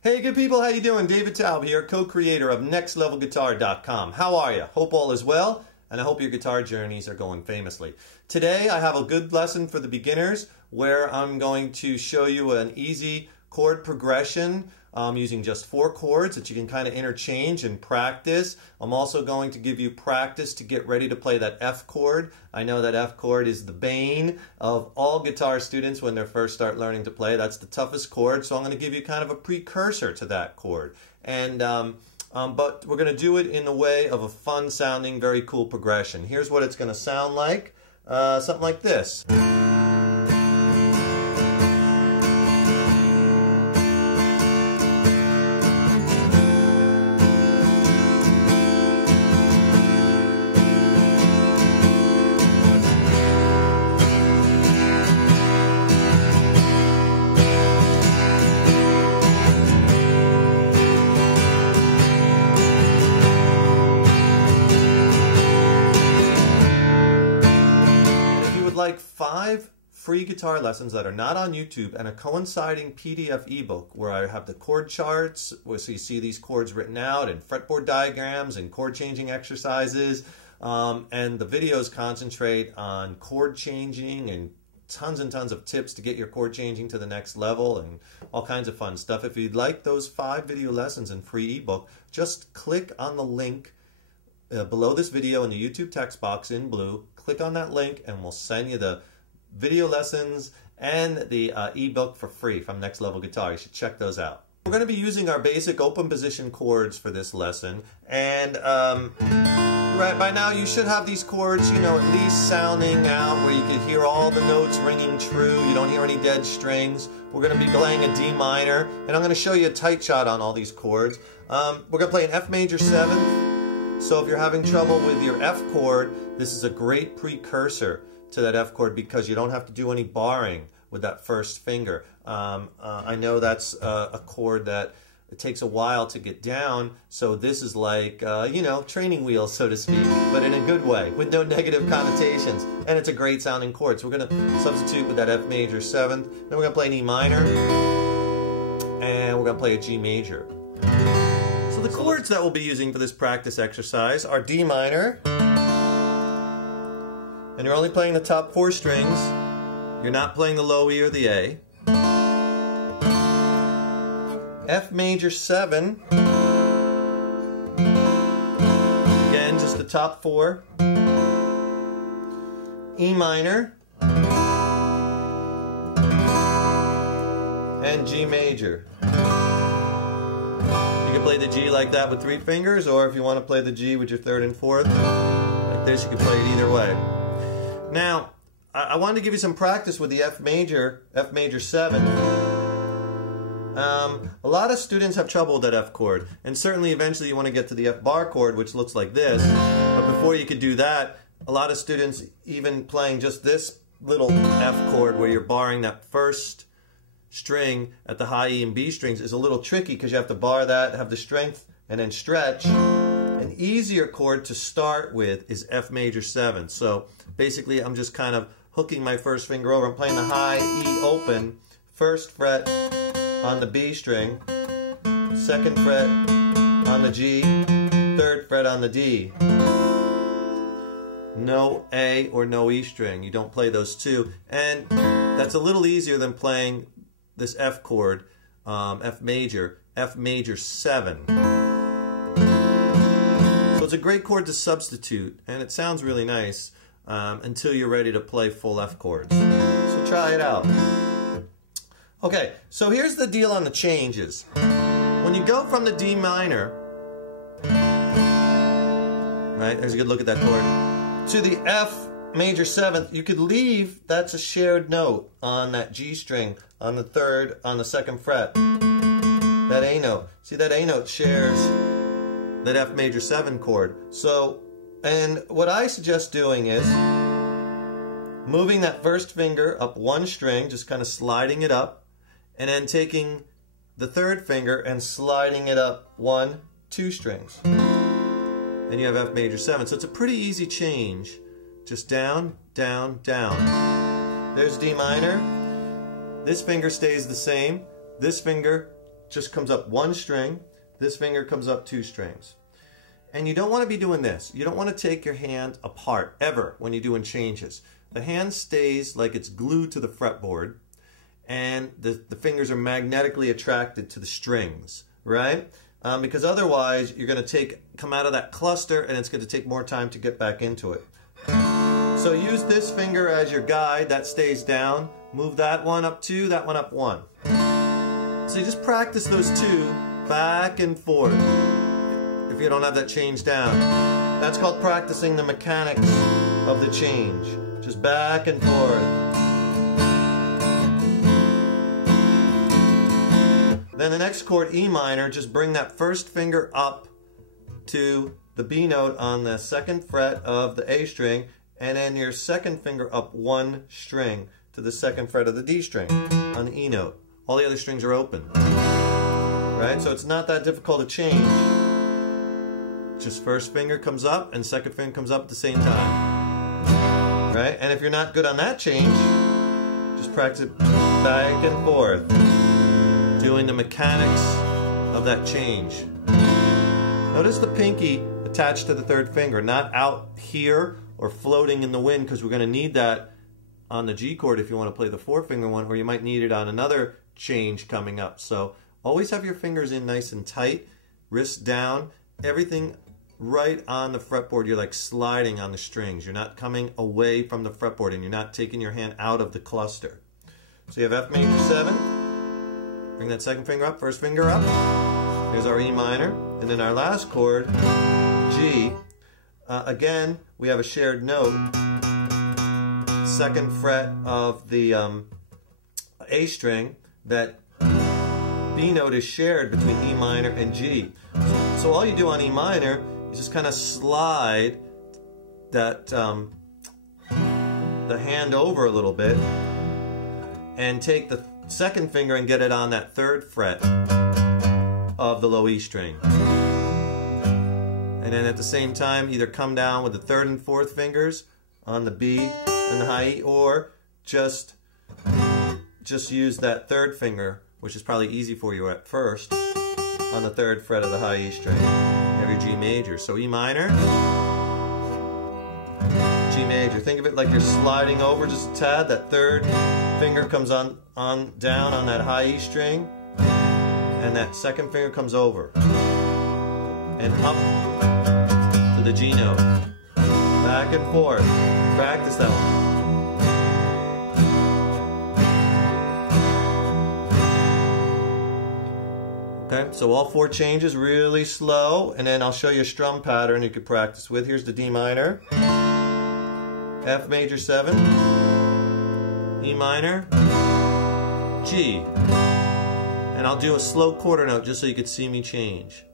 Hey good people, how you doing? David Taub here, co-creator of NextLevelGuitar.com. How are you? Hope all is well, and I hope your guitar journeys are going famously. Today I have a good lesson for the beginners where I'm going to show you an easy chord progression using just 4 chords that you can kind of interchange and practice. I'm also going to give you practice to get ready to play that F chord. I know that F chord is the bane of all guitar students when they first start learning to play. That's the toughest chord, so I'm going to give you kind of a precursor to that chord. And but we're going to do it in the way of a fun sounding, very cool progression. Here's what it's going to sound like. Something like this. Like 5 free guitar lessons that are not on YouTube and a coinciding PDF ebook where I have the chord charts, so you see these chords written out, and fretboard diagrams and chord changing exercises, and the videos concentrate on chord changing and tons of tips to get your chord changing to the next level and all kinds of fun stuff. If you'd like those 5 video lessons and free ebook, just click on the link below this video in the YouTube text box in blue. Click on that link and we'll send you the video lessons and the ebook for free from Next Level Guitar. You should check those out. We're going to be using our basic open position chords for this lesson, and right by now you should have these chords, you know, at least sounding out where you can hear all the notes ringing true. You don't hear any dead strings. We're going to be playing a D minor, and I'm going to show you a tight shot on all these chords. We're going to play an F major 7th. So if you're having trouble with your F chord, this is a great precursor to that F chord because you don't have to do any barring with that first finger. I know that's a chord that it takes a while to get down, so this is like, you know, training wheels, so to speak, but in a good way, with no negative connotations. And it's a great sounding chord. So we're going to substitute with that F major 7th, then we're going to play an E minor, and we're going to play a G major. So the chords that we'll be using for this practice exercise are D minor, and you're only playing the top 4 strings. You're not playing the low E or the A. F major 7, again just the top 4. E minor, and G major. You can play the G like that with 3 fingers, or if you want to play the G with your 3rd and 4th, like this, you can play it either way. Now, I wanted to give you some practice with the F major 7. A lot of students have trouble with that F chord, and certainly eventually you want to get to the F bar chord, which looks like this, but before you could do that, a lot of students, even playing just this little F chord where you're barring that first string at the high E and B strings, is a little tricky because you have to bar that, have the strength, and then stretch. An easier chord to start with is F major 7. So basically I'm just kind of hooking my first finger over. I'm playing the high E open, 1st fret on the B string, 2nd fret on the G, 3rd fret on the D. No A or no E string. You don't play those 2. And that's a little easier than playing this F chord, F major 7. So it's a great chord to substitute, and it sounds really nice until you're ready to play full F chords. So try it out. Okay, so here's the deal on the changes. When you go from the D minor, right, there's a good look at that chord, to the F major 7th, you could leave, that's a shared note on that G string, on the 3rd, on the 2nd fret. That A note. See, that A note shares that F major 7 chord. So, and what I suggest doing is moving that first finger up 1 string, just kind of sliding it up, and then taking the 3rd finger and sliding it up 1, 2 strings. Then you have F major 7. So it's a pretty easy change. Just down, down, down. There's D minor. This finger stays the same. This finger just comes up one string. This finger comes up two strings. And you don't want to be doing this. You don't want to take your hand apart ever when you're doing changes. The hand stays like it's glued to the fretboard, and the fingers are magnetically attracted to the strings, right? Because otherwise you're going to come out of that cluster and it's going to take more time to get back into it. So use this finger as your guide. That stays down. Move that one up two, that one up one. So you just practice those two back and forth if you don't have that change down. That's called practicing the mechanics of the change. Just back and forth. Then the next chord, E minor, just bring that first finger up to the B note on the second fret of the A string, and then your second finger up one string to the second fret of the D string on the E note. All the other strings are open. Right? So it's not that difficult to change. Just first finger comes up and second finger comes up at the same time. Right? And if you're not good on that change, just practice it back and forth, doing the mechanics of that change. Notice the pinky attached to the third finger, not out here or floating in the wind, because we're going to need that on the G chord if you want to play the four finger one, or you might need it on another change coming up. So always have your fingers in nice and tight, wrists down, everything right on the fretboard. You're like sliding on the strings. You're not coming away from the fretboard, and you're not taking your hand out of the cluster. So you have F major 7. Bring that second finger up, first finger up. Here's our E minor. And then our last chord, G. Again, we have a shared note. Second fret of the A string. That B note is shared between E minor and G. So all you do on E minor is just kind of slide that the hand over a little bit and take the second finger and get it on that third fret of the low E string. And then at the same time either come down with the third and fourth fingers on the B and the high E, or just use that third finger, which is probably easy for you at first, on the third fret of the high E string. You have your G major. So E minor, G major. Think of it like you're sliding over just a tad. That third finger comes on down on that high E string, and that second finger comes over and up to the G note. Back and forth. Practice that one. Okay, so all four changes really slow, and then I'll show you a strum pattern you could practice with. Here's the D minor, F major 7, E minor, G. And I'll do a slow quarter note just so you could see me change.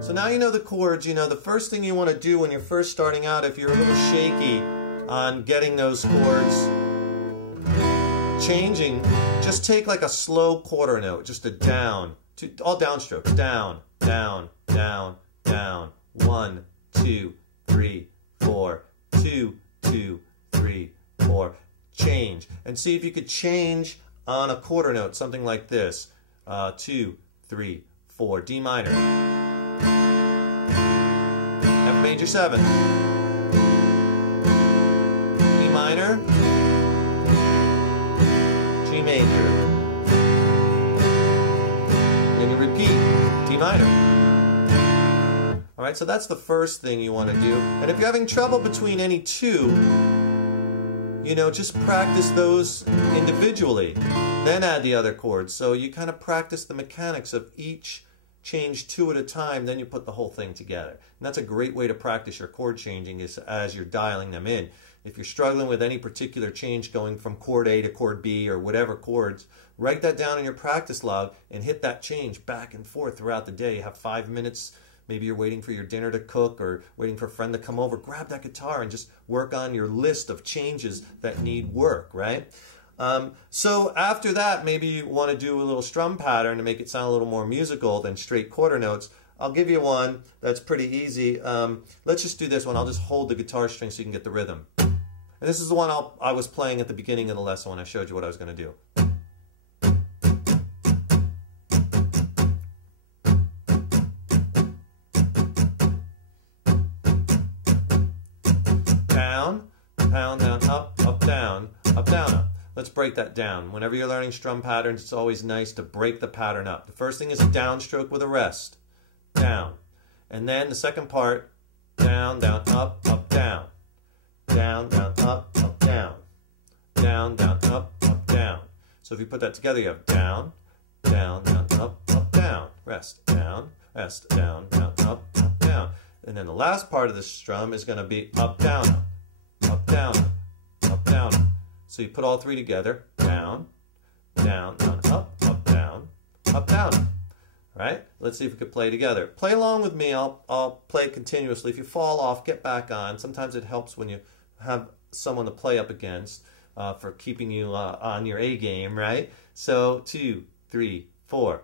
So now you know the chords. You know the first thing you want to do when you're first starting out, if you're a little shaky on getting those chords changing, just take like a slow quarter note, just a down, all downstrokes, down, down, down, down, 1, 2, 3, 4, 2, 2, 3, 4, change. And see if you could change on a quarter note, something like this, 2, 3, 4, D minor, F major 7, E minor, G major, and you repeat, D minor. Alright, so that's the first thing you want to do. And if you're having trouble between any two, you know, just practice those individually, then add the other chords. So you kind of practice the mechanics of each change two at a time, then you put the whole thing together. And that's a great way to practice your chord changing, is as you're dialing them in. If you're struggling with any particular change going from chord A to chord B or whatever chords, write that down in your practice log and hit that change back and forth throughout the day. You have 5 minutes, maybe you're waiting for your dinner to cook or waiting for a friend to come over, grab that guitar and just work on your list of changes that need work, right? So after that, maybe you want to do a little strum pattern to make it sound a little more musical than straight quarter notes. I'll give you one that's pretty easy. Let's just do this one. I'll just hold the guitar string so you can get the rhythm. And this is the one I was playing at the beginning of the lesson when I showed you what I was going to do. Down, down, down, up, down, up, down, up. Let's break that down. Whenever you're learning strum patterns, it's always nice to break the pattern up. The first thing is a downstroke with a rest. Down. And then the second part, down, down, up, down. Down, down, up, down. Down, down, up, down. So if you put that together, you have down, down, down, up, down. Rest, down, down, up, down. And then the last part of the strum is going to be up, down, up, down, up, down. So you put all three together, down, down, down, up, down, up, down. All right, let's see if we could play together. Play along with me. I'll play continuously. If you fall off, get back on. Sometimes it helps when you have someone to play up against for keeping you on your A game, right? So 2, 3, 4.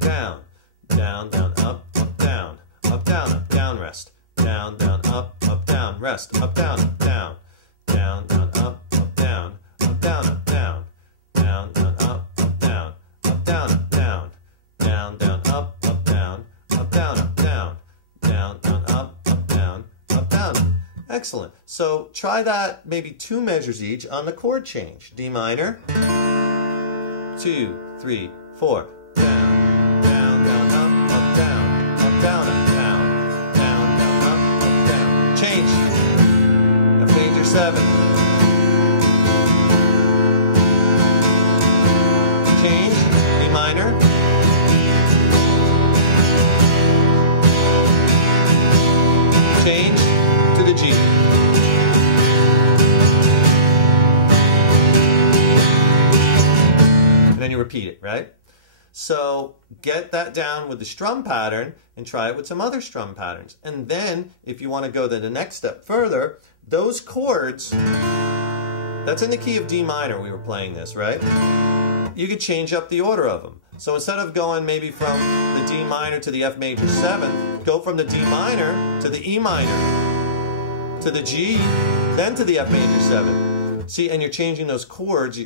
Down, down, down, up, down, up, down, rest. Down, down, up, down, rest, up, down, down, down, up, down, up, down, down, down, up, down, up, down, down, down, up, down, up, down, down, down, up, down. Excellent. So try that maybe 2 measures each on the chord change. D minor, 2, 3, 4. Down, down, down, up, down, up, down, down. Change. F major 7. Change. A minor. Change to the G. And then you repeat it, right? So get that down with the strum pattern and try it with some other strum patterns. And then if you want to go to the next step further, those chords, that's in the key of D minor we were playing this, right? You could change up the order of them. So instead of going maybe from the D minor to the F major 7th, go from the D minor to the E minor, to the G, then to the F major 7th. See, and you're changing those chords,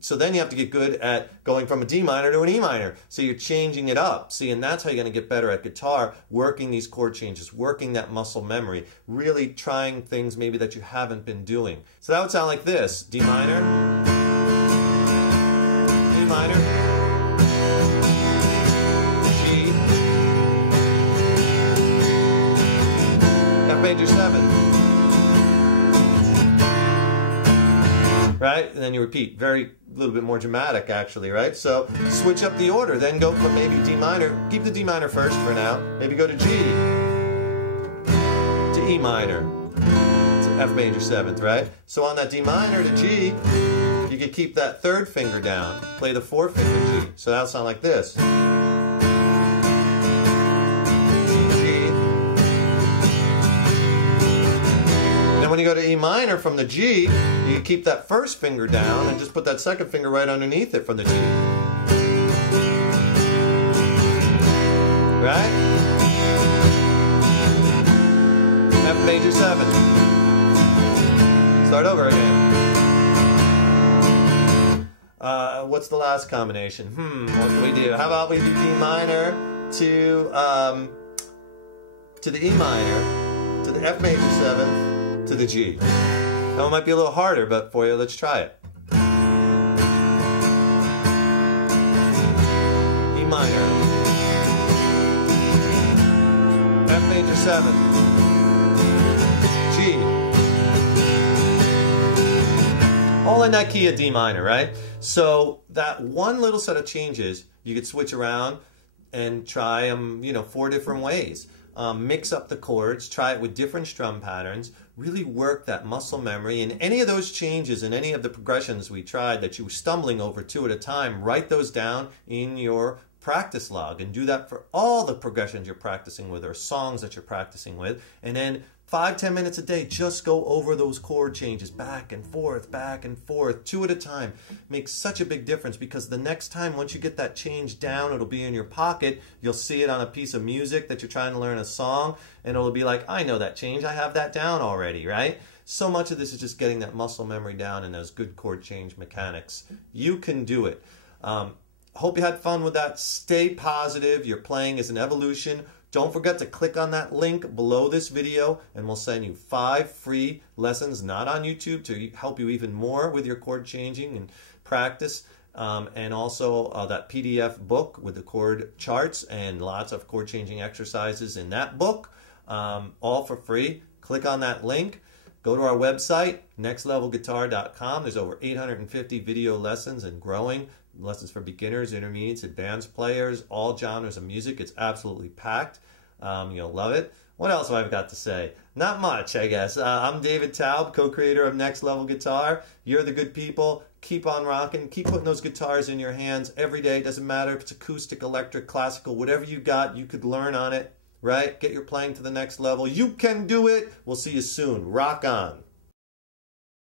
so then you have to get good at going from a D minor to an E minor. So you're changing it up. See, and that's how you're going to get better at guitar, working these chord changes, working that muscle memory, really trying things maybe that you haven't been doing. So that would sound like this. D minor, D minor, G, F major 7. Right? And then you repeat. A little bit more dramatic, actually, right? So switch up the order. Then go from maybe D minor. Keep the D minor first for now. Maybe go to G, to E minor, to F major 7th, right? So on that D minor to G, you could keep that 3rd finger down. Play the 4-finger G. So that'll sound like this. When you go to E minor from the G, you keep that 1st finger down and just put that 2nd finger right underneath it from the G. Right? F major 7. Start over again. What's the last combination? What can we do? How about we do D minor to the E minor, to the F major 7th, to the G. That one might be a little harder, but for you, let's try it. E minor, F major 7, G. All in that key of D minor, right? So that one little set of changes, you could switch around and try them, 4 different ways. Mix up the chords, try it with different strum patterns, really work that muscle memory, and any of those changes and any of the progressions we tried that you were stumbling over 2 at a time, write those down in your practice log and do that for all the progressions you're practicing with or songs that you're practicing with. And then 5-10 minutes a day, just go over those chord changes back and forth, 2 at a time. Makes such a big difference because the next time, once you get that change down, it'll be in your pocket. You'll see it on a piece of music that you're trying to learn a song, and it'll be like, I know that change. I have that down already, right? So much of this is just getting that muscle memory down and those good chord change mechanics. You can do it. Hope you had fun with that. Stay positive. Your playing is an evolution. Don't forget to click on that link below this video and we'll send you 5 free lessons, not on YouTube, to help you even more with your chord changing and practice. And also that PDF book with the chord charts and lots of chord changing exercises in that book, all for free. Click on that link. Go to our website, nextlevelguitar.com. There's over 850 video lessons and growing. Lessons for beginners, intermediates, advanced players, all genres of music. It's absolutely packed. You'll love it. What else have I got to say? Not much, I guess. I'm David Taub, co-creator of Next Level Guitar. You're the good people. Keep on rocking. Keep putting those guitars in your hands every day. Doesn't matter if it's acoustic, electric, classical, whatever you got, you could learn on it, right? Get your playing to the next level. You can do it. We'll see you soon. Rock on.